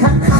가, 가.